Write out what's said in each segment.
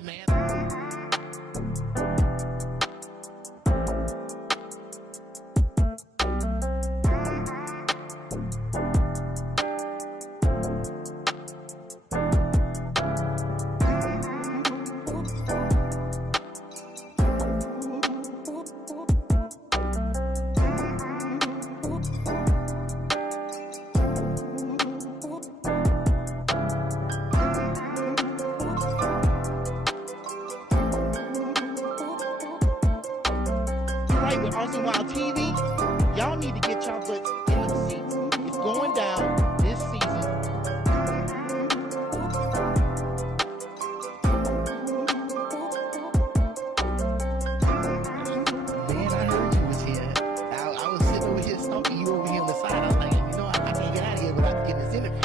rapping, man. With Austin Wild TV, y'all need to get y'all butts in the seats. It's going down this season. Man, I heard you was here. I was sitting over here stalking you over here on the side. I was like, you know, I can't get out of here without getting this interview.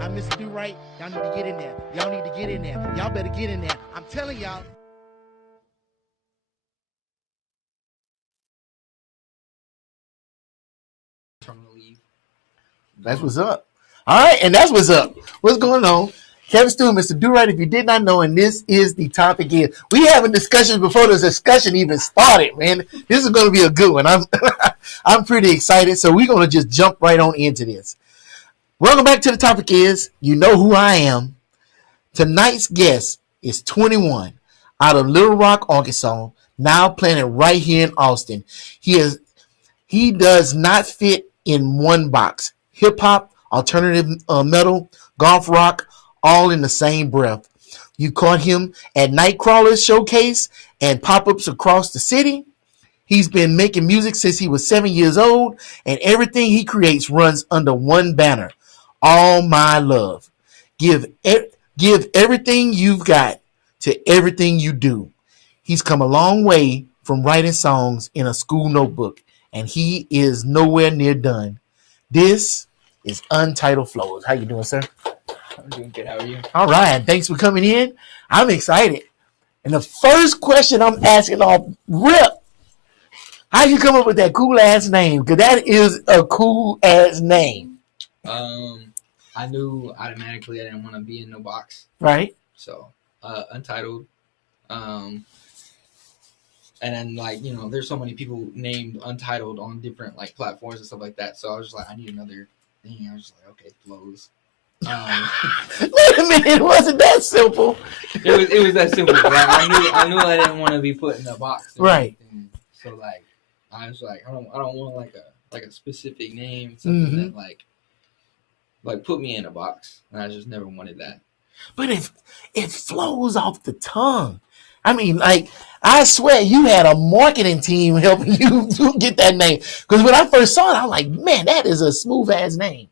I'm Mr. Do Right. Y'all need to get in there. Y'all need to get in there. Y'all better get in there. I'm telling y'all. That's what's up. All right, and that's what's up. What's going on? Kevin Stewart, Mr. Do Right, if you did not know, and this is the topic is we having discussions before this discussion even started, man. This is going to be a good one. I'm pretty excited, so we're going to just jump right on into this. Welcome back to the topic is, you know who I am. Tonight's guest is 21 out of Little Rock, Arkansas, now planted right here in Austin. He does not fit in one box. Hip hop, alternative metal, goth rock, all in the same breath. You caught him at Nightcrawler's showcase and pop-ups across the city. He's been making music since he was 7 years old, and everything he creates runs under one banner: All My Love. Give everything you've got to everything you do. He's come a long way from writing songs in a school notebook, and he is nowhere near done. This is Untitled Flows. How you doing, sir? I'm doing good. How are you? All right. Thanks for coming in. I'm excited. And the first question I'm asking off rip, how you come up with that cool ass name? Because that is a cool ass name. I knew automatically I didn't want to be in no box. Right. So, Untitled. And then, like, you know, there's so many people named Untitled on different, like, platforms and stuff like that. So I was just like, I need another thing. I was just like, okay, Flows. Wait a minute, it wasn't that simple. It was that simple. But I knew I didn't want to be put in a box. Right. Anything. So, like, I was like, I don't want like a specific name, something that like put me in a box, and I just never wanted that. But it flows off the tongue. I mean, like, I swear you had a marketing team helping you get that name. Because when I first saw it, I was like, man, that is a smooth ass name.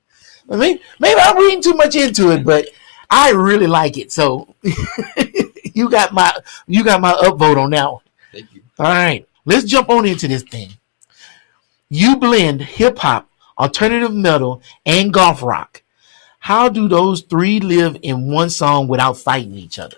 I mean, maybe I'm reading too much into it, but I really like it. So you got my upvote on that one. Thank you. All right, let's jump on into this thing. You blend hip hop, alternative metal, and goth rock. How do those three live in one song without fighting each other?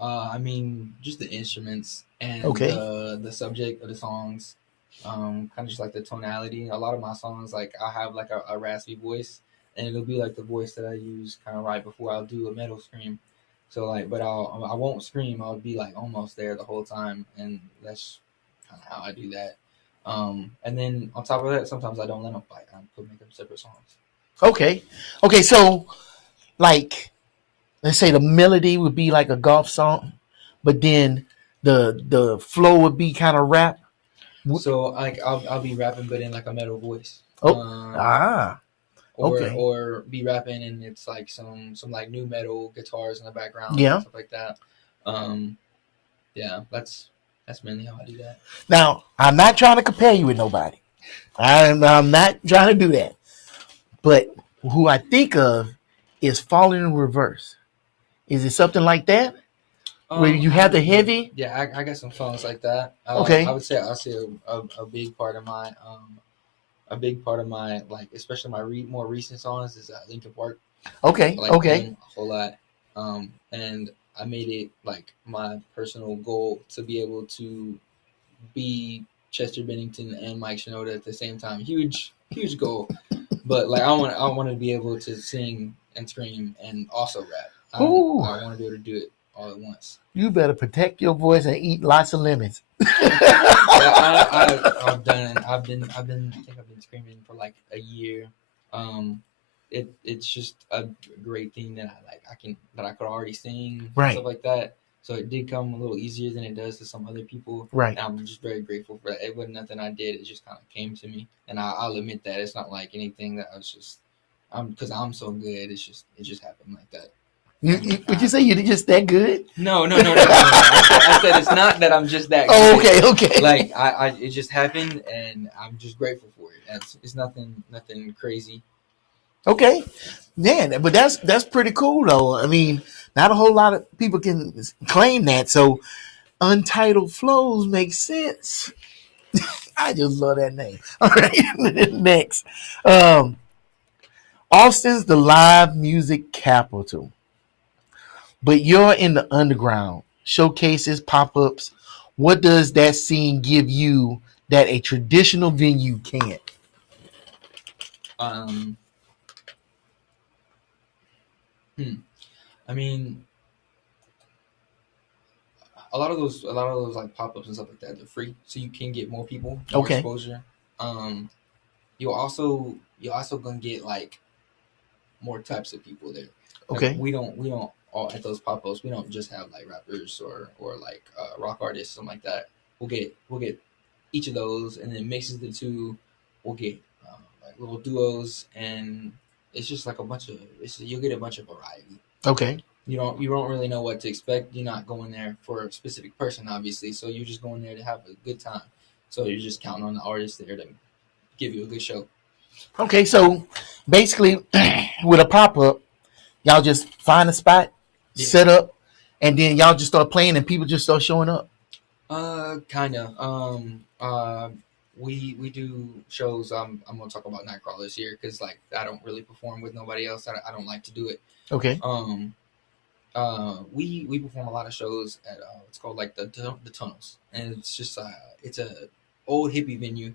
I mean, just the instruments and the subject of the songs, kind of just like the tonality. A lot of my songs, like, I have like a raspy voice, and it'll be like the voice that I use kind of right before I'll do a metal scream. So, like, but I won't scream. I'll be like almost there the whole time, and that's kind of how I do that. And then on top of that, sometimes I don't let them fight. I make them separate songs. Okay. So, like, let's say the melody would be like a golf song, but then the flow would be kind of rap. So, like, I'll be rapping, but in like a metal voice. Okay. Or be rapping and it's like some like new metal guitars in the background, yeah, and stuff like that. Yeah, that's mainly how I do that. Now, I'm not trying to compare you with nobody. I'm not trying to do that. But who I think of is Falling in Reverse. Is it something like that? Where you have the heavy? Yeah, I got some songs like that. Okay. I would say a big part of my like, especially my more recent songs is Linkin Park. Okay. I like them a whole lot. And I made it like my personal goal to be able to be Chester Bennington and Mike Shinoda at the same time. Huge huge goal. But like I want to be able to sing and scream and also rap. Ooh, I want to be able to do it all at once. you better protect your voice and eat lots of lemons. Yeah, I've done. I think I've been screaming for like a year. Um, it's just a great thing that I could already sing and Right, stuff like that. So it did come a little easier than it does to some other people. right. And I'm just very grateful for that. It wasn't nothing I did. It just kind of came to me, and I'll admit that it's not like anything that I was just. Because I'm so good. It just happened like that. Would you say you're just that good? No. I said it's not that I'm just that Oh, good. okay. Like it just happened, and I'm just grateful for it. It's nothing crazy. Okay, man, but that's pretty cool though. I mean, not a whole lot of people can claim that. So, Untitled Flows makes sense. I just love that name. All right, next, um, Austin's the live music capital, but you're in the underground. Showcases, pop ups. What does that scene give you that a traditional venue can't? Um, hmm. I mean, a lot of those like pop ups and stuff like that, they're free, so you can get more people, more Okay, exposure. Um, you also gonna get like more types of people there. Like okay, we don't all at those pop ups. We don't just have like rappers or like rock artists, something like that. We'll get each of those, and then mixes the two. We'll get like little duos, and it's just like a bunch of. You'll get a bunch of variety. okay. You don't really know what to expect. You're not going there for a specific person, obviously. So you're just going there to have a good time. So you're just counting on the artist there to give you a good show. Okay, so basically, with a pop up, y'all just find a spot, Yeah. set up, and then y'all just start playing, and people just start showing up. Kind of. We do shows. I'm gonna talk about Nightcrawlers here because like I don't really perform with nobody else. I don't like to do it. Okay, Um, we perform a lot of shows at it's called like the tunnels, and it's just it's a old hippie venue.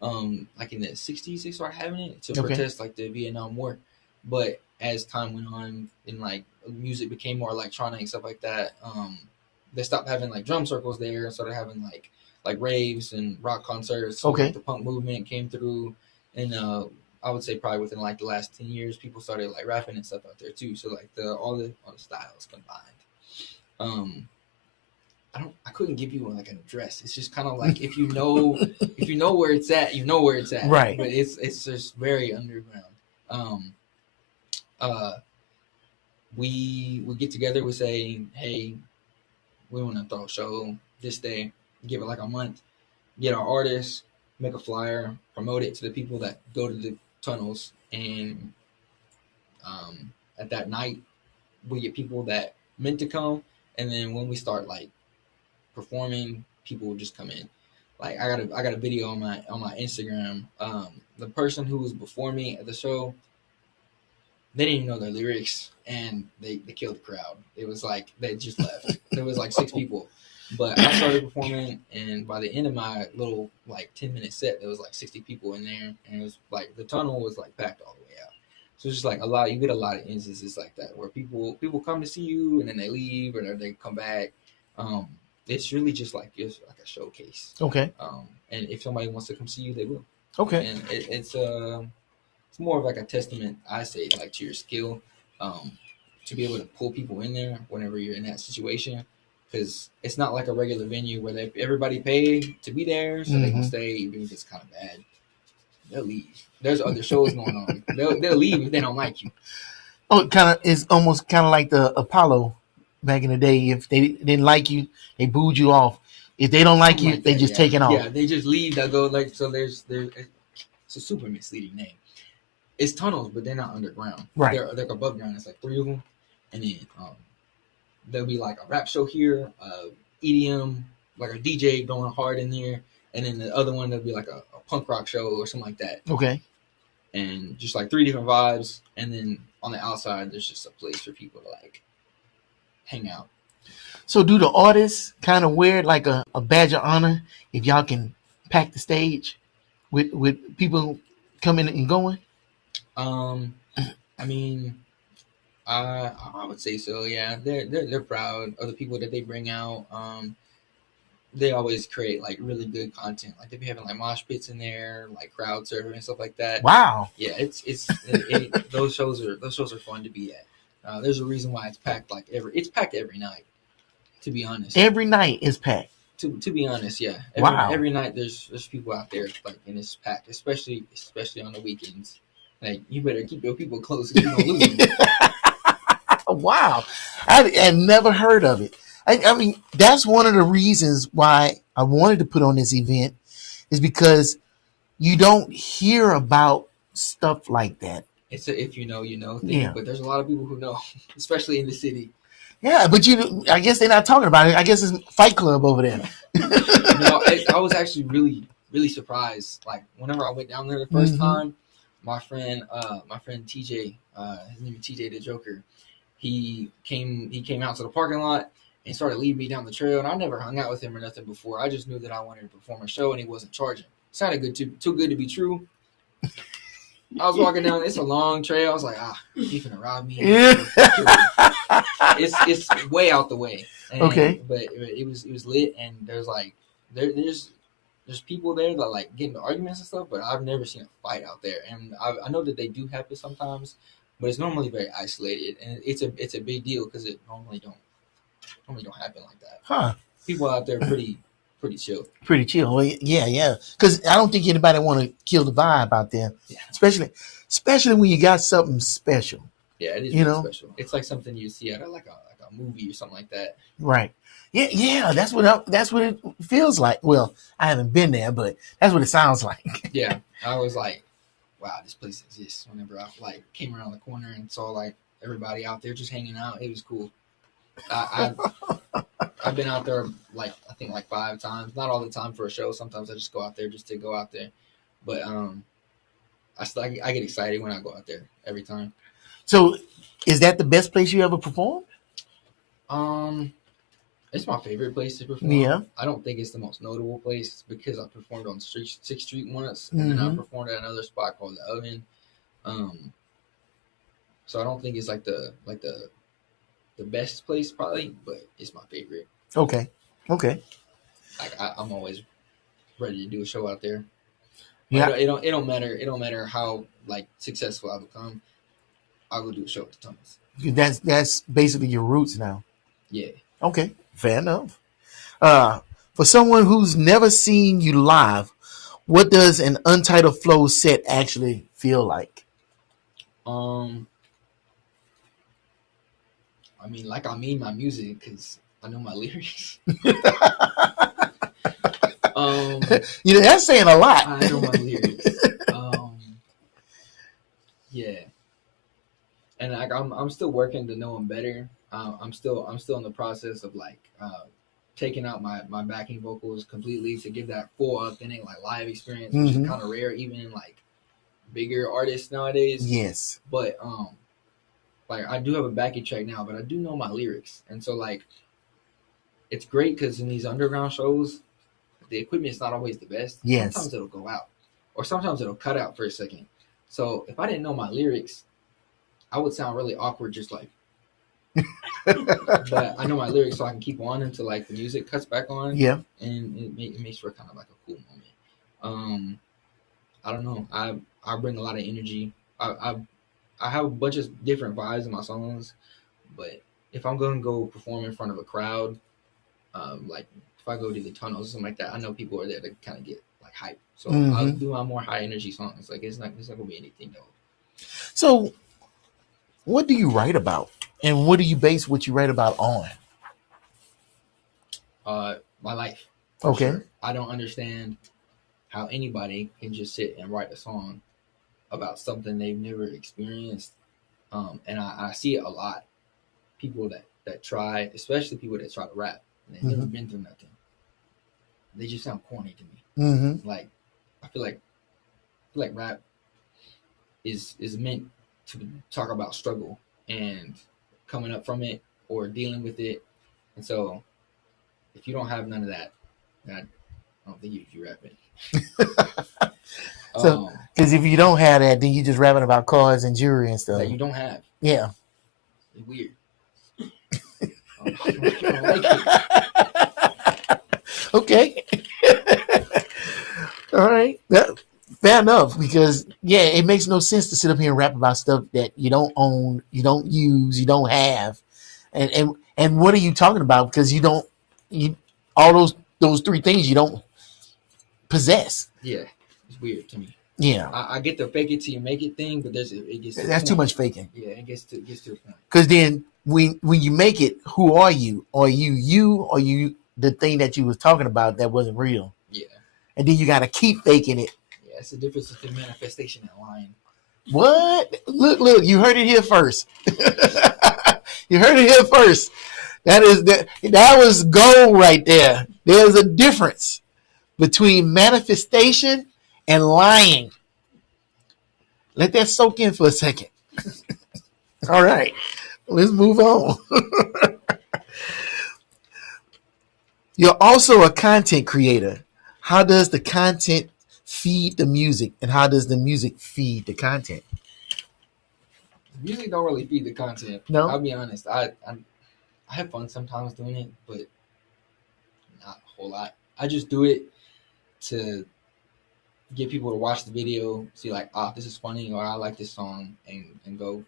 Like in the '60s they started having it to okay, protest like the Vietnam War, but as time went on and like music became more electronic and stuff like that, they stopped having like drum circles there and started having like raves and rock concerts. So okay. like the punk movement came through, and I would say probably within like the last 10 years, people started like rapping and stuff out there too. So like all the styles combined. Um, I couldn't give you like an address. It's just kind of like if you know where it's at, you know where it's at. Right. But it's just very underground. Um, uh, we get together. We say, hey, we want to throw a show this day. Give it like a month. Get our artists, make a flyer, promote it to the people that go to the tunnels, and at that night we get people that meant to come, and then when we start like performing, people will just come in. Like I got a video on my Instagram. The person who was before me at the show, they didn't even know their lyrics, and they killed the crowd. It was like they just left. There was like 6 people, but I started performing, and by the end of my little like 10-minute set, there was like 60 people in there, and it was like the tunnel was like packed all the way out. So it's just like a lot. You get a lot of instances like that where people come to see you, and then they leave, or they come back. Um, it's really just like a showcase. Okay, And if somebody wants to come see you, they will. okay. And it's more of like a testament, I say, like to your skill, um, to be able to pull people in there whenever you're in that situation. Because it's not like a regular venue where everybody paid to be there, so they're gonna stay even if it's kind of bad. They'll leave. There's other shows going on. They'll leave if they don't like you. Oh, it kind of is almost kind of like the Apollo back in the day. If they didn't like you, they booed you off. If they don't like Something you, like they that, just yeah. take it off. Yeah, they just leave. They'll go like so. There's it's a super misleading name. It's tunnels, but they're not underground. Right. They're above ground. It's like 3 of them, and then there'll be like a rap show here, EDM, like a DJ going hard in there, and then the other one there'll be like a punk rock show or something like that. Okay. And just like 3 different vibes, and then on the outside there's just a place for people to like hang out. So do the artists kind of wear like a badge of honor if y'all can pack the stage with people coming and going? I mean, I would say so. Yeah, they're proud of the people that they bring out. They always create like really good content. Like they be having like mosh pits in there, like crowd surfing and stuff like that. Wow. Yeah, those shows are fun to be at. There's a reason why it's packed every night. To be honest, Every night is packed. To be honest, yeah, Wow. every night there's people out there like and it's packed, especially on the weekends. Like you better keep your people close because you're gonna lose them. Wow. I had never heard of it. I mean, that's one of the reasons why I wanted to put on this event is because you don't hear about stuff like that. It's a if you know thing, Yeah. but there's a lot of people who know, especially in the city. Yeah, but I guess they're not talking about it. I guess it's Fight Club over there. No, I was actually really surprised. Like whenever I went down there the 1st time, my friend TJ, his name is TJ the Joker, he came out to the parking lot and started leading me down the trail. And I never hung out with him or nothing before. I just knew that I wanted to perform a show, and he wasn't charging. Sounded too good to be true. I was walking down. It's a long trail. I was like, he's gonna rob me. It's way out the way. And, okay. But it was lit, and there's like there's people there that like get into arguments and stuff. But I've never seen a fight out there, and I know that they do happen sometimes, but it's normally very isolated, and it's a big deal because it normally don't happen like that. Huh? People out there pretty chill. Pretty chill. Well, yeah. Because I don't think anybody want to kill the vibe out there. Yeah. Especially when you got something special. Yeah, it is really special. It's like something you see at like a movie or something like that. Right. Yeah. That's what it feels like. Well, I haven't been there, but that's what it sounds like. Yeah, I was like, wow, this place exists. Whenever I like came around the corner and saw like everybody out there just hanging out, it was cool. I've been out there like I think like 5 times. Not all the time for a show. Sometimes I just go out there just to go out there. But I get excited when I go out there every time. So, is that the best place you ever performed? It's my favorite place to perform. Yeah. I don't think it's the most notable place because I performed on 6th Street once, and then I performed at another spot called the Oven. So I don't think it's like the best place probably, but it's my favorite. Okay. Like I'm always ready to do a show out there. Yeah. It don't matter. It don't matter how like successful I become. I'll go do a show at the Tunnels. That's basically your roots now. Yeah. Okay. Fair enough. For someone who's never seen you live, what does an Untitled Flows set actually feel like? I mean, like I mean my music because I know my lyrics. That's saying a lot. I know my lyrics. Yeah, and like I'm still working to know them better. I'm still in the process of like taking out my backing vocals completely to give that full authentic like live experience, which is kind of rare even in like bigger artists nowadays. Yes, but like I do have a backing track now, but I do know my lyrics, and so like it's great because in these underground shows, the equipment's not always the best. Yes, sometimes it'll go out, or sometimes it'll cut out for a second. So if I didn't know my lyrics, I would sound really awkward, just like. But I know my lyrics, so I can keep on until like the music cuts back on. Yeah, and it makes for kind of like a cool moment. I don't know. I bring a lot of energy. I have a bunch of different vibes in my songs, but if I'm gonna go perform in front of a crowd, like if I go to the Tunnels or something like that, I know people are there to kind of get like hype. So I'll do my more high energy songs. Like it's not gonna be anything though. So, what do you write about, and what do you base what you write about on? My life. Okay. Sure. I don't understand how anybody can just sit and write a song about something they've never experienced. And I see it a lot. People that try, especially people that try to rap, and they've never been through nothing. They just sound corny to me. Like I feel like rap is meant to talk about struggle and coming up from it or dealing with it. And so if you don't have none of that, then I don't think you rapping. So, because if you don't have that, then you just rapping about cars and jewelry and stuff that you don't have. Yeah, it's weird. I don't like it. Okay. All right. Fair enough, because it makes no sense to sit up here and rap about stuff that you don't own, you don't use, you don't have, and what are you talking about? Because you all those three things you don't possess. Yeah, it's weird to me. Yeah, I get the fake it till you make it thing, but it gets to that's too much faking. Yeah, it gets to a point. Because then when you make it, who are you? Are you the thing that you was talking about that wasn't real? Yeah. And then you got to keep faking it. Yeah, it's the difference between manifestation and lying. What? Look, you heard it here first. You heard it here first. That was gold right there. There's a difference between manifestation and lying. Let that soak in for a second. All right, let's move on. You're also a content creator. How does the content feed the music, and how does the music feed the content? Music don't really feed the content. No, I'll be honest. I have fun sometimes doing it, but not a whole lot. I just do it to get people to watch the video, see like, this is funny, or I like this song, and go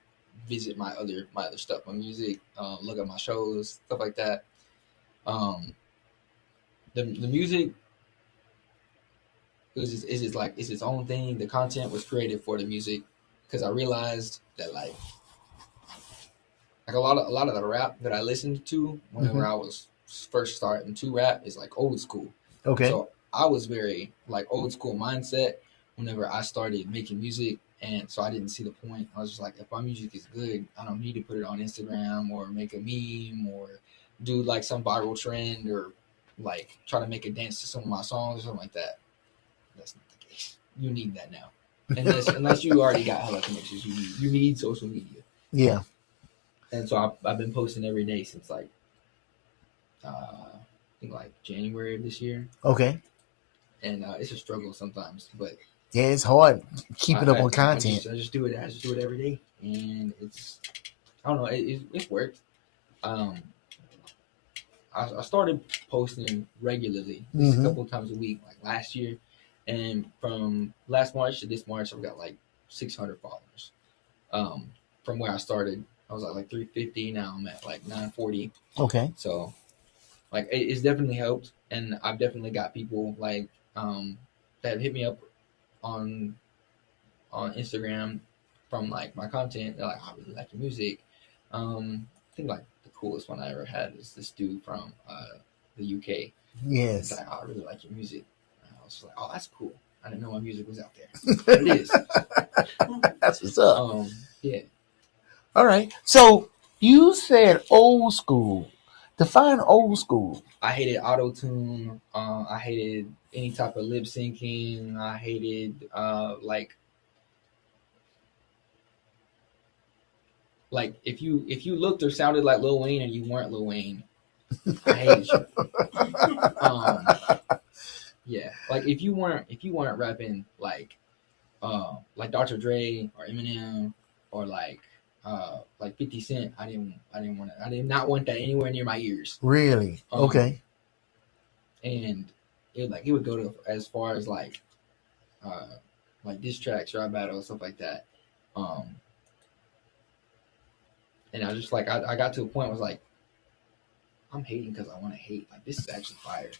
visit my other stuff, my music, look at my shows, stuff like that. The music is its own thing. The content was created for the music, because I realized that like a lot of the rap that I listened to whenever I was first starting to rap is like old school. Okay. So I was very like old school mindset whenever I started making music, and so I didn't see the point. I was just like, if my music is good, I don't need to put it on Instagram or make a meme or do like some viral trend or like try to make a dance to some of my songs or something like that. That's not the case. You need that now, unless you already got hella connections. You need social media. Yeah. And so I've been posting every day since like I think like January of this year. Okay. And it's a struggle sometimes, but yeah, it's hard keeping up on content. I just do it every day, and I don't know, it's worked. I started posting regularly, a couple of times a week, like last year, and from last March to this March, I've got like 600 followers. From where I started, I was at like 350. Now I'm at like 940. Okay. So, like, it's definitely helped, and I've definitely got people like that hit me up on Instagram from like my content. They're like, I really like your music. I think like the coolest one I ever had is this dude from the UK. Yes. He's like, I really like your music. And I was like, oh, that's cool. I didn't know my music was out there. But it is. That's what's up. Yeah. All right. So you said old school. Define old school. I hated auto tune. I hated any type of lip syncing. I hated like if you looked or sounded like Lil Wayne and you weren't Lil Wayne, I hated you. Yeah, like if you weren't rapping like Dr. Dre or Eminem or like 50 Cent, I did not want that anywhere near my ears. Really? Okay. And it would go to as far as like diss tracks, rap battles, stuff like that. And I was just like, I got to a point where I was like, I'm hating because I want to hate. Like, this is actually fire.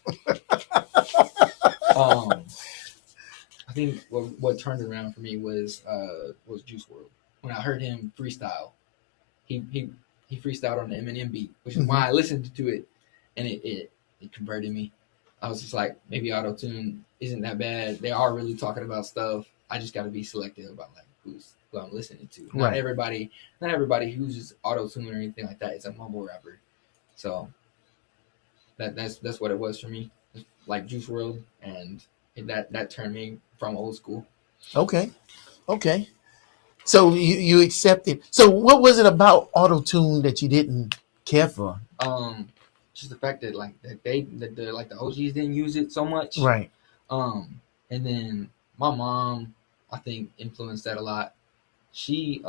I think what turned it around for me was Juice WRLD. When I heard him freestyle, he freestyled on the Eminem beat, which is why I listened to it, and it converted me. I was just like, maybe auto tune isn't that bad. They are really talking about stuff. I just got to be selective about like who I'm listening to. Not everybody who uses auto tune or anything like that is a mumble rapper. So that's what it was for me. Like Juice WRLD, and that turned me from old school. Okay. So you accepted. So what was it about auto tune that you didn't care for? Just the fact that the OGs didn't use it so much. Right. And then my mom I think influenced that a lot. She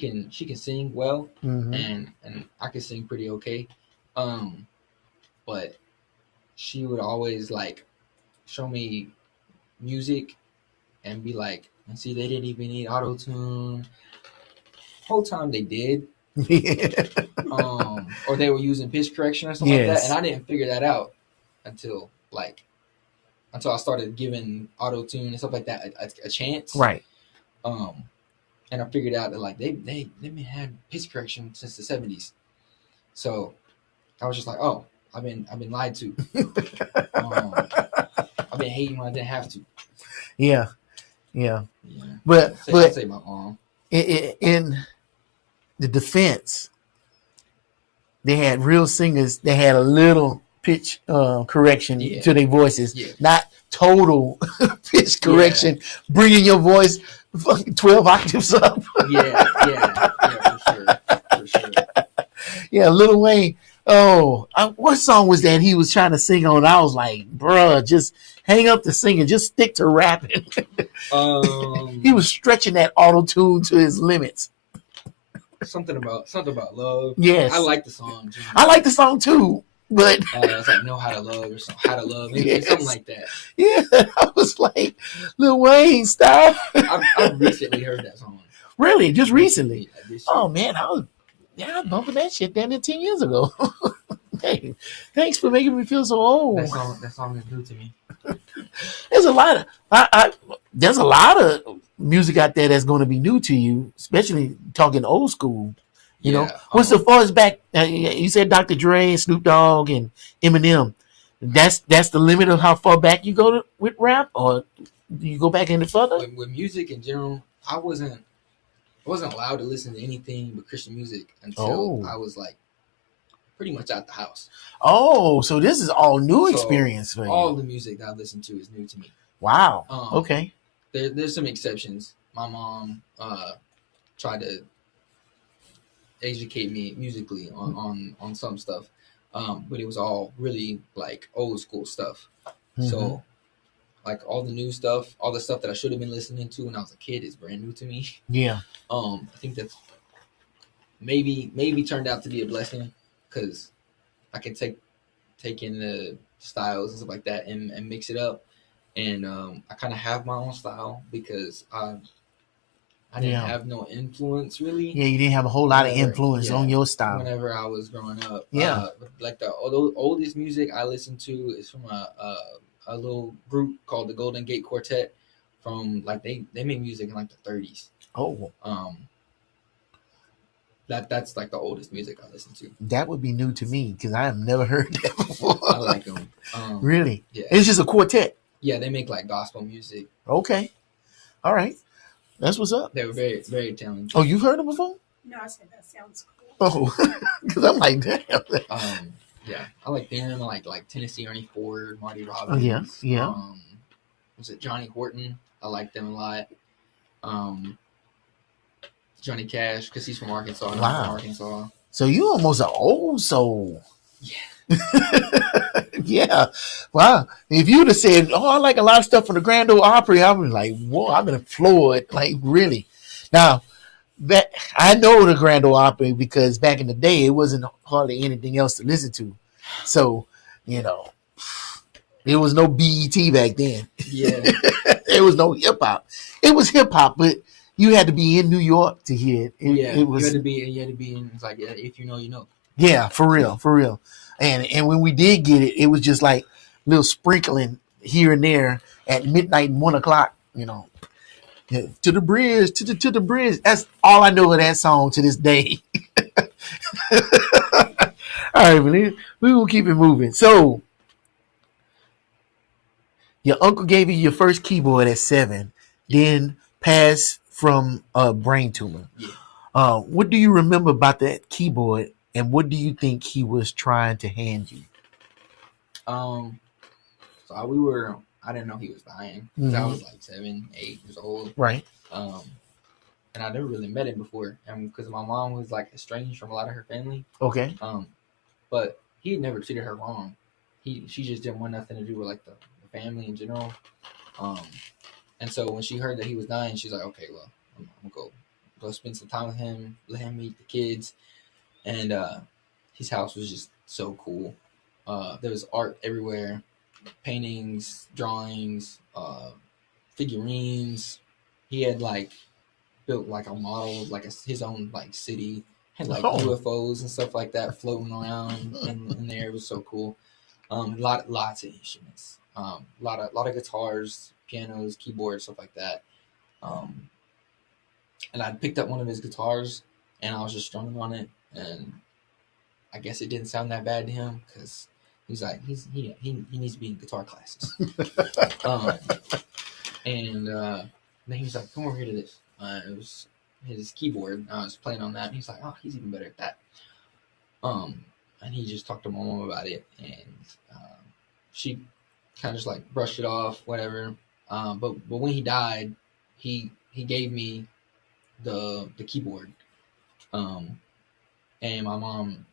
can sing well, and I can sing pretty okay, but she would always like show me music and be like, and see, they didn't even need auto tune. Whole time they did, Yeah. or they were using pitch correction or something like that, and I didn't figure that out until I started giving auto tune and stuff like that a chance. Right. And I figured out that like they've been had pitch correction since the 70s. So I was just like, oh, I've been lied to. I've been hating when I didn't have to. Yeah. But I'd say my mom. In the defense, they had real singers. They had a little pitch correction to their voices, not total pitch correction, bringing your voice fucking 12 octaves up. For sure. Yeah, Lil Wayne. Oh, what song was that he was trying to sing on? I was like, bruh, just hang up the singing, just stick to rapping. He was stretching that auto tune to his limits. Something about love. Yes, I like the song. I like the song too, but it's like Know How to Love or How to Love, maybe something like that. Yeah, I was like, Lil Wayne, stop. I recently heard that song. Really, just recently? Oh man, I was bumping that shit down there 10 years ago. Hey, thanks for making me feel so old. That song is new to me. There's a lot of there's a lot of music out there that's going to be new to you, especially talking old school. You know, what's the farthest back? You said Dr. Dre, Snoop Dogg, and Eminem. That's the limit of how far back you go with rap, or do you go back any further? With music in general, I wasn't allowed to listen to anything but Christian music until I was like pretty much out the house. Oh, so this is all new experience for you. All the music that I listen to is new to me. Wow. Okay. There's some exceptions. My mom tried to educate me musically on some stuff, but it was all really like old school stuff. So like all the new stuff, all the stuff that I should have been listening to when I was a kid is brand new to me. Yeah. I think that's maybe turned out to be a blessing, because I can take in the styles and stuff like that and mix it up. And I kind of have my own style because I didn't have no influence really. Yeah, you didn't have a whole lot of influence on your style. Whenever I was growing up. Yeah. Like the oldest music I listened to is from a little group called the Golden Gate Quartet from like they made music in like the 30s. Oh. That's like the oldest music I listen to. That would be new to me because I have never heard that before. I like them. Really? Yeah. It's just a quartet. Yeah, they make like gospel music. Okay. All right. That's what's up. They were very, very talented. Oh, you've heard them before? No, I said that sounds cool. Oh, because I'm like, damn. Yeah, I like them. I like Tennessee Ernie Ford, Marty Robbins. Oh, yeah. Was it Johnny Horton? I like them a lot. Johnny Cash, because he's from Arkansas. And I'm from Arkansas. So you almost an old soul. Yeah. Yeah. Wow. If you'd have said, I like a lot of stuff from the Grand Ole Opry, I was like, whoa, I've been floored. Like, really. Now, that I know the Grand Ole Opry because back in the day, it wasn't hardly anything else to listen to. So, there was no BET back then. Yeah. There was no hip hop. It was hip hop, but you had to be in New York to hear it. It was, you had to be in. It's like, if you know, you know. Yeah, for real. And when we did get it, it was just like little sprinkling here and there at midnight and 1 o'clock. To the bridge, to the bridge. That's all I know of that song to this day. All right, we will keep it moving. So, your uncle gave you your first keyboard at 7, then passed from a brain tumor. Yeah. What do you remember about that keyboard, and what do you think he was trying to hand you? So I didn't know he was dying. I was like 7, 8 years old. Right. And I never really met him before, and because my mom was like estranged from a lot of her family. Okay. But he had never treated her wrong. She just didn't want nothing to do with like the family in general. And so when she heard that he was dying, she's like, okay, well, I'm gonna go spend some time with him, let him meet the kids, and his house was just so cool. There was art everywhere, paintings, drawings, figurines. He had like built like a model, like his own like city. Had like UFOs and stuff like that floating around in there. It was so cool. Lots of instruments. Lot of guitars, pianos, keyboards, stuff like that. Um, and I picked up one of his guitars and I was just strumming on it, and I guess it didn't sound that bad to him because he's like he needs to be in guitar classes. um, and then he was like, "Come over here to this." It was his keyboard. I was playing on that, and he's like, "Oh, he's even better at that." Um, and he just talked to my mom about it, and she kind of just like brushed it off, whatever. But when he died, he gave me the keyboard, um, and my mom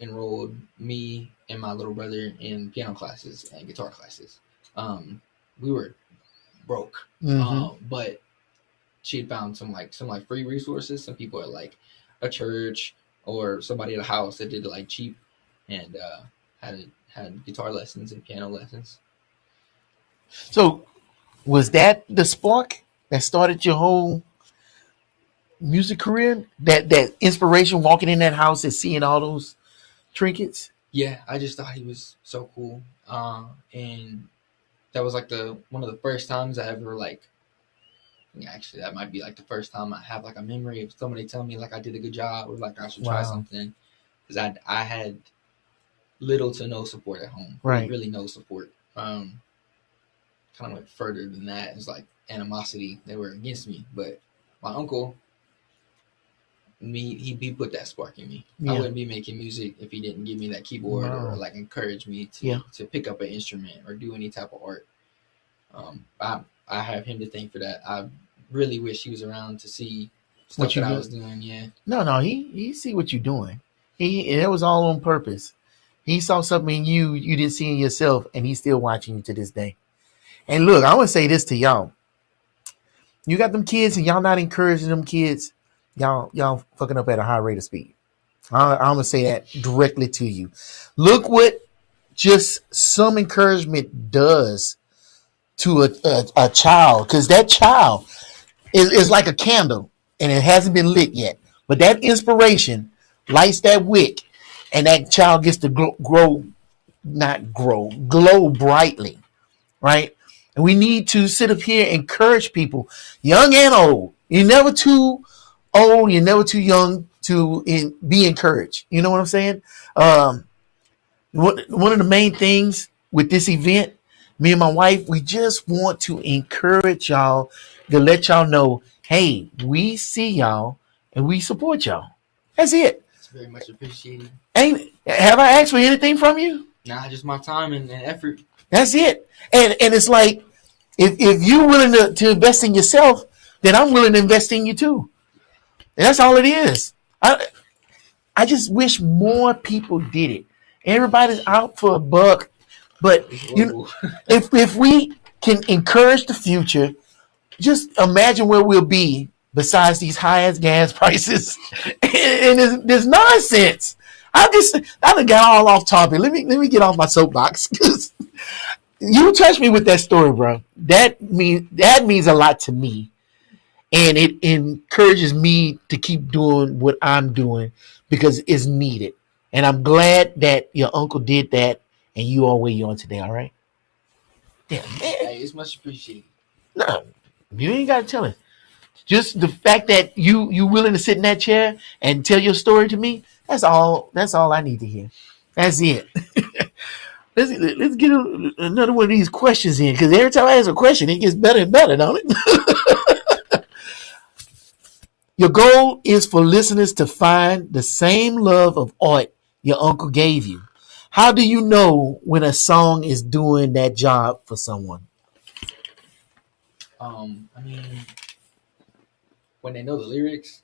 enrolled me and my little brother in piano classes and guitar classes. We were broke, but she had found some free resources. Some people at like a church or somebody at a house that did it like cheap, and had guitar lessons and piano lessons. So was that the spark that started your whole music career? That inspiration walking in that house and seeing all those trinkets? Yeah, I just thought he was so cool, and that was like the one of the first times I ever like. Yeah, actually, that might be like the first time I have like a memory of somebody telling me like I did a good job or like I should try something, because I had little to no support at home. Right. Really no support. Kind of went further than that. It was like animosity. They were against me, but my uncle, he put that spark in me. Yeah. I wouldn't be making music if he didn't give me that keyboard or like encourage me to pick up an instrument or do any type of art. I have him to thank for that. I really wish he was around to see stuff that I was doing. Yeah. No, he see what you're doing. It was all on purpose. He saw something in you didn't see in yourself, and he's still watching you to this day. And look, I want to say this to y'all. You got them kids and y'all not encouraging them kids, y'all fucking up at a high rate of speed. I'm going to say that directly to you. Look what just some encouragement does to a child, because that child is like a candle and it hasn't been lit yet. But that inspiration lights that wick, and that child gets to glow brightly, right? And we need to sit up here and encourage people, young and old. You're never too old, you're never too young to be encouraged. You know what I'm saying? One of the main things with this event, me and my wife, we just want to encourage y'all to let y'all know, hey, we see y'all and we support y'all. That's it. It's very much appreciated. Have I asked for anything from you? Nah, just my time and effort. That's it. And it's like, if you're willing to invest in yourself, then I'm willing to invest in you too. And that's all it is. I just wish more people did it. Everybody's out for a buck, but if we can encourage the future, just imagine where we'll be besides these high ass gas prices and there's nonsense. I done got all off topic. Let me get off my soapbox, because you touched me with that story, bro. That means a lot to me, and it encourages me to keep doing what I'm doing because it's needed. And I'm glad that your uncle did that, and you are where you're on today. All right? Yeah, man. Hey, it's much appreciated. No, you ain't got to tell it. Just the fact that you willing to sit in that chair and tell your story to me, that's all I need to hear. That's it. Let's get another one of these questions in, because every time I ask a question, it gets better and better, don't it? Your goal is for listeners to find the same love of art your uncle gave you. How do you know when a song is doing that job for someone? I mean, when they know the lyrics,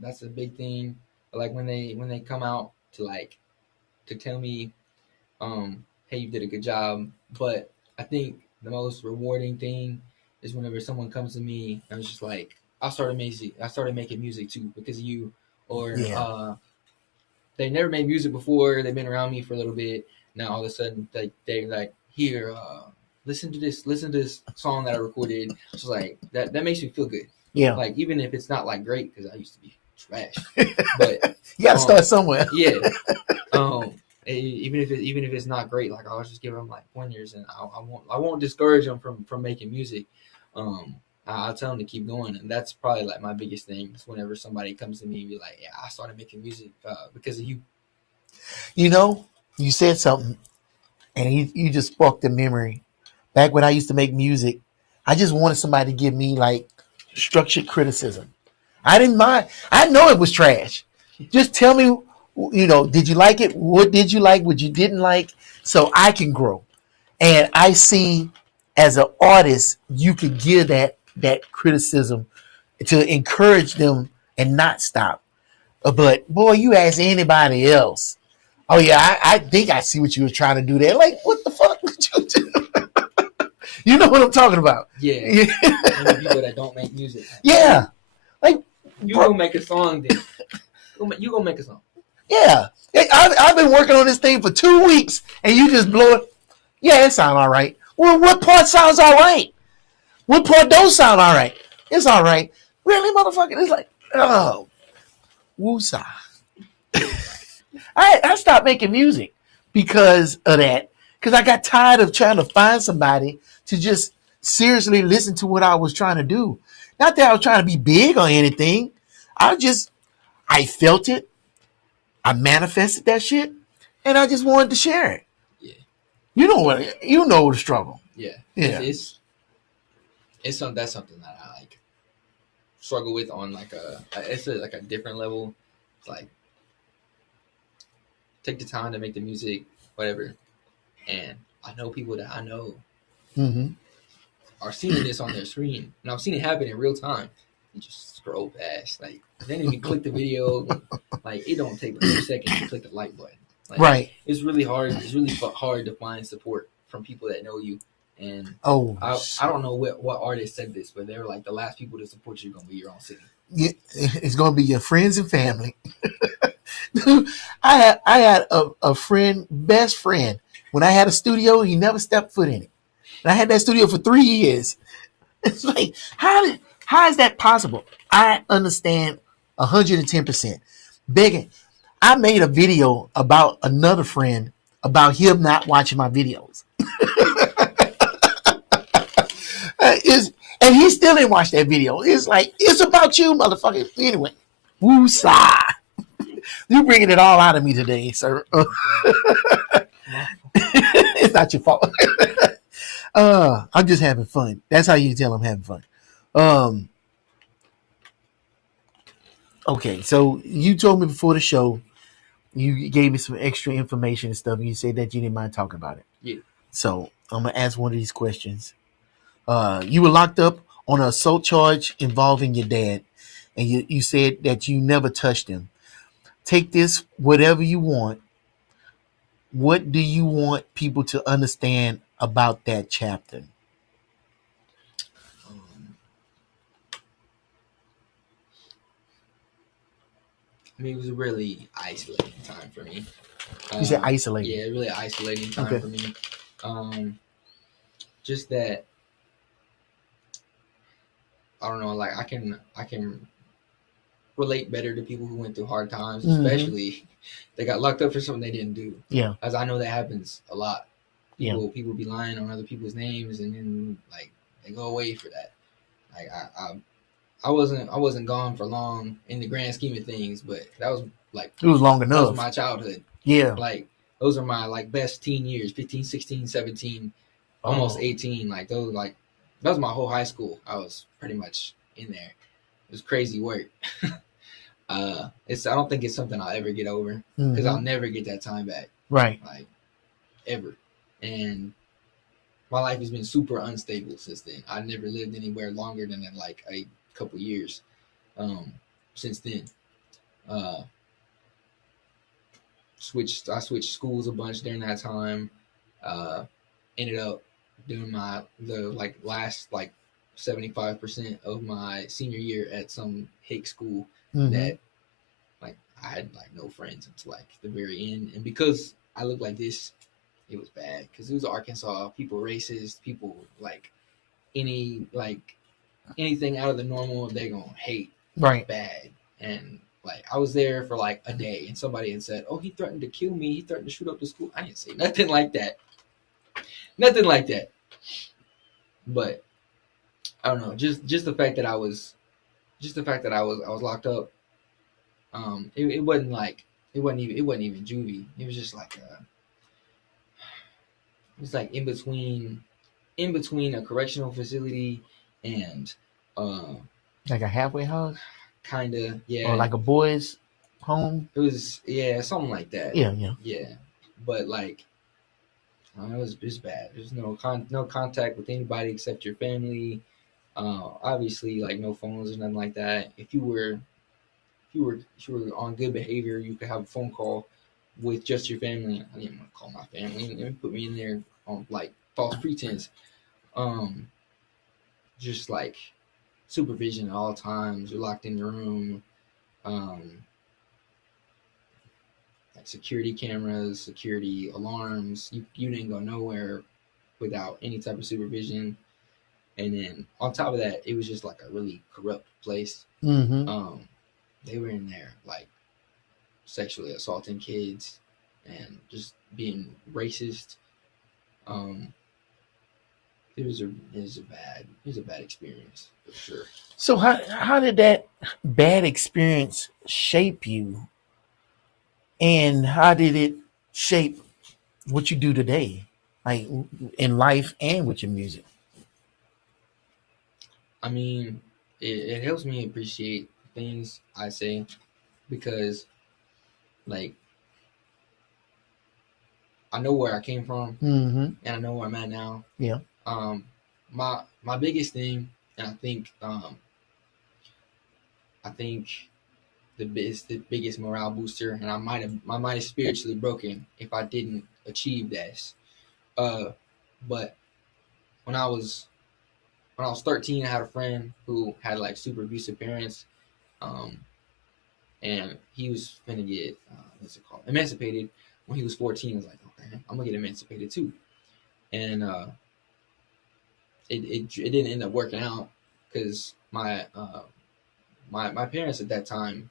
that's a big thing. Like when they come out to tell me, hey, you did a good job. But I think the most rewarding thing is whenever someone comes to me and it's just like, I started making music too because of you, or Yeah. they never made music before. They've been around me for a little bit. Now all of a sudden they like, here, listen to this song that I recorded. So like that makes me feel good. Yeah. Like even if it's not like great, because I used to be trash, but You got to start somewhere. yeah. Even if it's not great, like I'll just give them like pointers, and I won't discourage them from making music. I'll tell them to keep going, and that's probably like my biggest thing. Is whenever somebody comes to me and be like, "Yeah, I started making music because of you." You know, you said something, and you just sparked the memory. Back when I used to make music, I just wanted somebody to give me like structured criticism. I didn't mind. I know it was trash. Just tell me, did you like it? What did you like? What you didn't like? So I can grow. And I see, as an artist, you could give that criticism to encourage them and not stop. But boy, you ask anybody else. Oh yeah, I think I see what you were trying to do there. Like, what the fuck did you do? You know what I'm talking about? Yeah, and the people that don't make music. Yeah, like you gonna make a song then? You gonna make a song? Yeah, I've been working on this thing for 2 weeks, and you just blow it. Yeah, it sounds all right. Well, what part sounds all right? What part don't sound all right? It's all right. Really, motherfucker? It's like, oh, woosah. I stopped making music because of that. Because I got tired of trying to find somebody to just seriously listen to what I was trying to do. Not that I was trying to be big or anything. I felt it. I manifested that shit, and I just wanted to share it. Yeah, You know the struggle. yeah, Yeah. It's something that's something that I like struggle with on like like a different level. It's like take the time to make the music, whatever. And I know people that I know are seeing this on their screen, and I've seen it happen in real time. You just scroll past, like then if you click the video, like it don't take but 2 seconds to click the like button. Like, right. It's really hard. It's really hard to find support from people that know you. And I don't know what artist said this, but they're like the last people to support you are gonna be your own city. Yeah, it's gonna be your friends and family. I had a friend, best friend. When I had a studio, he never stepped foot in it. And I had that studio for 3 years. It's like, how is that possible? I understand 110%. Begging. I made a video about another friend about him not watching my videos. And he still didn't watch that video. It's like, it's about you, motherfucker. Anyway, woosah. You bringing it all out of me today, sir. It's not your fault. I'm just having fun. That's how you tell I'm having fun. Okay, so you told me before the show, you gave me some extra information and stuff, and you said that you didn't mind talking about it. Yeah. So I'm gonna ask one of these questions. You were locked up on an assault charge involving your dad, and you said that you never touched him. Take this, whatever you want. What do you want people to understand about that chapter? I mean, it was a really isolating time for me. You said isolating. Yeah, really isolating time for me. Just that I don't know. Like I can relate better to people who went through hard times, especially they got locked up for something they didn't do. Yeah, as I know that happens a lot. People be lying on other people's names, and then like they go away for that. Like I wasn't gone for long in the grand scheme of things, but that was like it was long enough. That was my childhood. Yeah, like those are my like best teen years, 15, 16, 17, almost 18. Like those like that was my whole high school. I was pretty much in there. It was crazy work. I don't think it's something I'll ever get over because I'll never get that time back. Right. Like ever. And my life has been super unstable since then. I never lived anywhere longer than like a couple years since then. I switched schools a bunch during that time. Ended up doing the last like 75% of my senior year at some Hake school Mm-hmm. that like I had like no friends until like the very end, and because I looked like this, it was bad because it was Arkansas. People racist, people like any like anything out of the normal, they're gonna hate Right. bad. And like I was there for like a day, and somebody had said, "Oh, he threatened to kill me. He threatened to shoot up the school." I didn't say nothing like that. Nothing like that. But I don't know. Just the fact that I was locked up. It wasn't like it wasn't even juvie. It was just like it was like in between a correctional facility and uh Like a halfway house kind of or yeah. like a boys' home. It was yeah something like that. Yeah, yeah. Yeah, but like it was bad. There's no contact with anybody except your family. Obviously, like no phones or nothing like that. If you were on good behavior, you could have a phone call with just your family. I didn't want to call my family. They put me in there on like false pretense. Um, just like supervision at all times. You're locked in your room. Um, like security cameras, security alarms. You didn't go nowhere without any type of supervision. And then on top of that, it was just like a really corrupt place. Mm-hmm. They were in there like sexually assaulting kids and just being racist. Um, it was a bad experience for sure. So how did that bad experience shape you, and how did it shape what you do today, like in life and with your music? I mean, it helps me appreciate things I say because like I know where I came from Mm-hmm. and I know where I'm at now. Yeah. Um, my biggest thing, and I think the biggest morale booster, and I might have spiritually broken if I didn't achieve this. But when I was 13, I had a friend who had like super abusive parents, um, and he was gonna get what's it called emancipated when he was 14. I was like, okay, I'm gonna get emancipated too, and it didn't end up working out because my parents at that time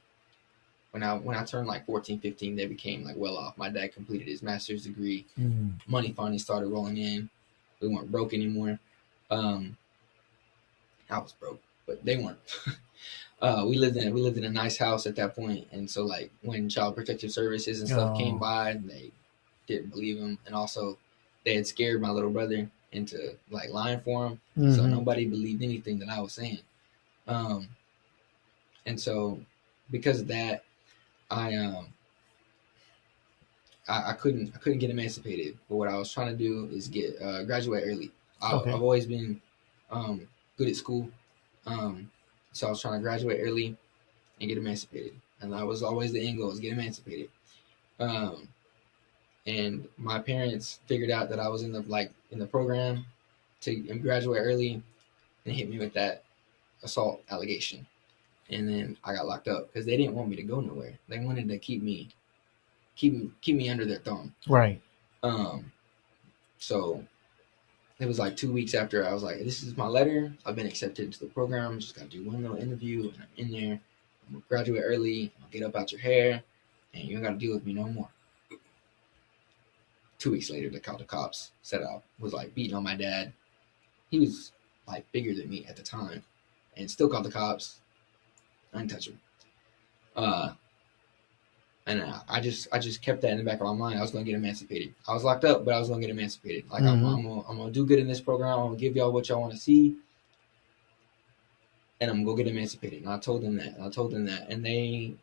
when I turned like 14, 15, they became like well off. My dad completed his master's degree. Mm. Money finally started rolling in. We weren't broke anymore. Um, I was broke, but they weren't. We lived in a nice house at that point, and so like when Child Protective Services and stuff came by, they didn't believe him, and also they had scared my little brother into like lying for him, so nobody believed anything that I was saying. Um, and so because of that, I I couldn't get emancipated. But what I was trying to do is get graduate early. I've always been good at school, so I was trying to graduate early and get emancipated. And that was always the end goal: is get emancipated. Um, and my parents figured out that I was in the program to graduate early, and hit me with that assault allegation. And then I got locked up because they didn't want me to go nowhere. They wanted to keep me under their thumb. Right. Um, so it was like 2 weeks after I was like, "This is my letter. I've been accepted into the program. Just got to do one little interview, and I'm in there. I'm gonna graduate early. I'll get up out your hair, and you don't got to deal with me no more." 2 weeks later, they called the cops. Said I was like beating on my dad. He was like bigger than me at the time, and still called the cops. I didn't touch him. And I just kept that in the back of my mind. I was gonna get emancipated. I was locked up, but I was gonna get emancipated. Like I'm gonna do good in this program. I'm gonna give y'all what y'all want to see, and I'm gonna go get emancipated. And I told them that. And they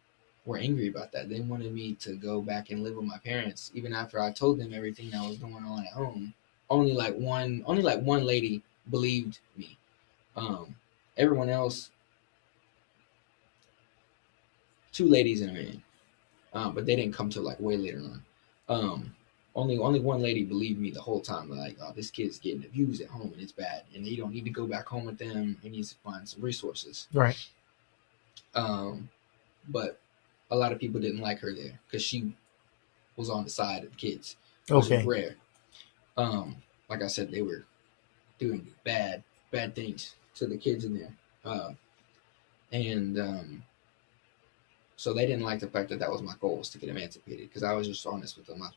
were angry about that. They wanted me to go back and live with my parents, even after I told them everything that was going on at home. Only like one lady believed me. Everyone else, two ladies and a man. But they didn't come till like way later on. only one lady believed me the whole time. Like, oh, this kid's getting abused at home and it's bad, and you don't need to go back home with them. He needs to find some resources. Right. But a lot of people didn't like her there because she was on the side of the kids, which Okay. is rare. Like I said, they were doing bad things to the kids in there, and so they didn't like the fact that was my goal, was to get emancipated, because I was just honest with them. I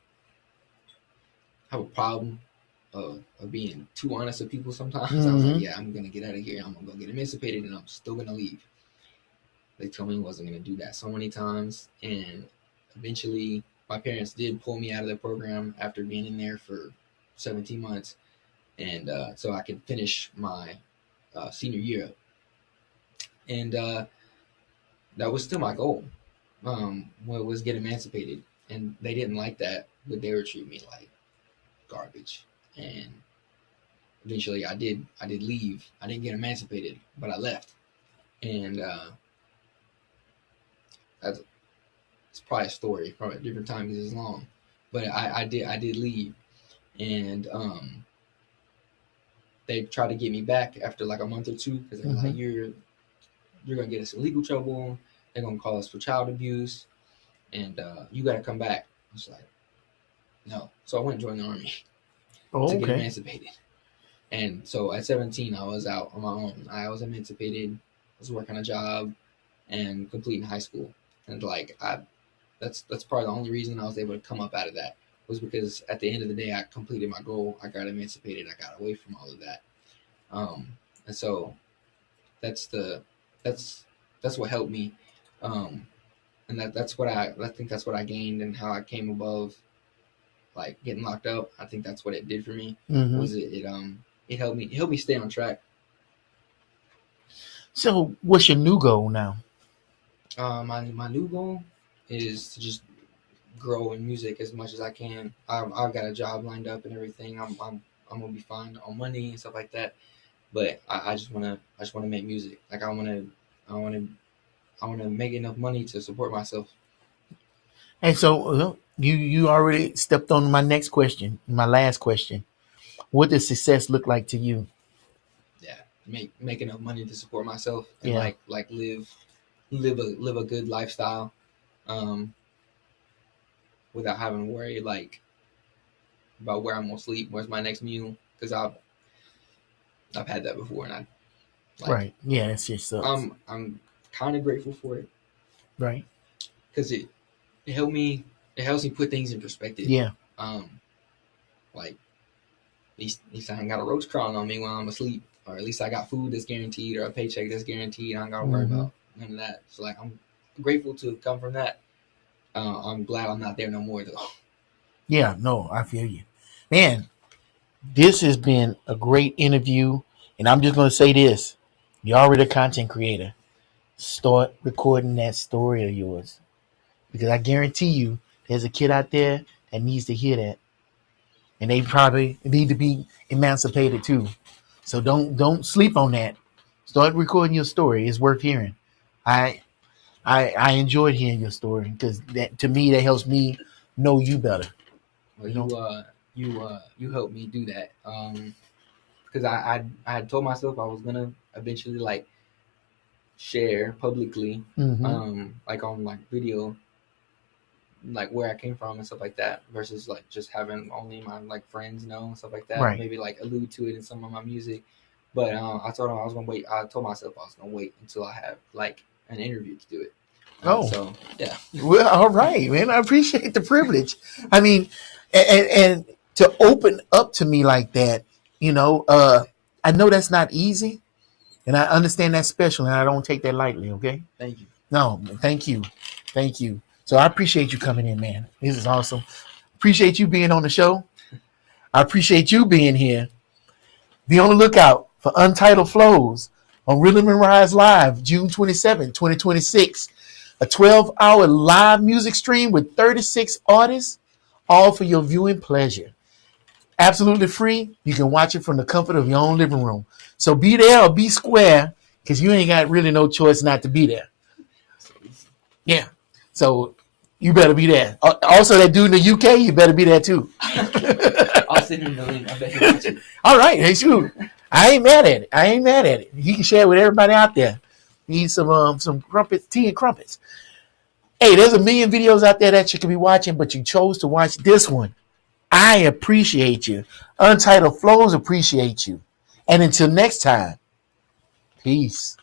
have a problem of being too honest with people sometimes. Mm-hmm. I was like, yeah, I'm gonna get out of here. I'm gonna go get emancipated, and I'm still gonna leave. They told me I wasn't gonna do that so many times, and eventually my parents did pull me out of the program after being in there for 17 months, and so I could finish my senior year up. And that was still my goal, was get emancipated. And they didn't like that, but they were treating me like garbage. And eventually I did leave. I didn't get emancipated, but I left. And it's probably a story from a different time because it's long. But I did leave. And they tried to get me back after like a month or two, because they're like, you're gonna get us in legal trouble. They're gonna call us for child abuse, and you gotta come back. I was like, no. So I went and joined the army to get emancipated. And so at 17, I was out on my own. I was emancipated. I was working a job and completing high school. And like that's probably the only reason I was able to come up out of that, was because at the end of the day, I completed my goal. I got emancipated. I got away from all of that. And so that's what helped me. And that's what I think that's what I gained, and how I came above like getting locked up. I think that's what it did for me. Was it helped me stay on track. So what's your new goal now? My new goal is to just grow in music as much as I can. I've got a job lined up and everything. I'm gonna be fine on money and stuff like that. But I just wanna make music. Like I wanna make enough money to support myself. And so you already stepped on my next question, my last question. What does success look like to you? Yeah, make enough money to support myself, and like live a good lifestyle, without having to worry like about where I'm gonna sleep, where's my next meal, because I've had that before, and I right. Yeah, it's just sucks. I'm kind of grateful for it, right? Because it helped me. It helps me put things in perspective. Yeah. Like at least I ain't got a roach crawling on me while I'm asleep, or at least I got food that's guaranteed, or a paycheck that's guaranteed. I ain't gotta worry about none of that. So like I'm grateful to come from that. I'm glad I'm not there no more though. Yeah, no, I feel you, man. This has been a great interview, and I'm just gonna say this: you're already a content creator. Start recording that story of yours, because I guarantee you, there's a kid out there that needs to hear that, and they probably need to be emancipated too. So don't sleep on that. Start recording your story. It's worth hearing. I enjoyed hearing your story, because that, to me, that helps me know you better. Well, you helped me do that. Because I had told myself I was gonna eventually like share publicly, like on like video, like where I came from and stuff like that, versus like just having only my like friends know and stuff like that. Right. Maybe like allude to it in some of my music. But I told him I was gonna wait. I told myself I was gonna wait until I have like an interview to do it. So yeah. Well, all right, man. I appreciate the privilege. I mean, and to open up to me like that, I know that's not easy, and I understand that's special, and I don't take that lightly. Okay. Thank you. No, thank you. So I appreciate you coming in, man. This is awesome. Appreciate you being on the show. I appreciate you being here. Be on the lookout for Untitled Flows on Rhythm and Rise Live, June 27, 2026. A 12-hour live music stream with 36 artists, all for your viewing pleasure. Absolutely free. You can watch it from the comfort of your own living room. So be there or be square, because you ain't got really no choice not to be there. Yeah. So You better be there. Also, that dude in the UK, you better be there too. I'll send him the link. I bet he'll watch it. All right, hey, shoot. I ain't mad at it. You can share it with everybody out there. Need some crumpets, tea and crumpets. Hey, there's a million videos out there that you could be watching, but you chose to watch this one. I appreciate you. Untitled Flows appreciate you. And until next time, peace.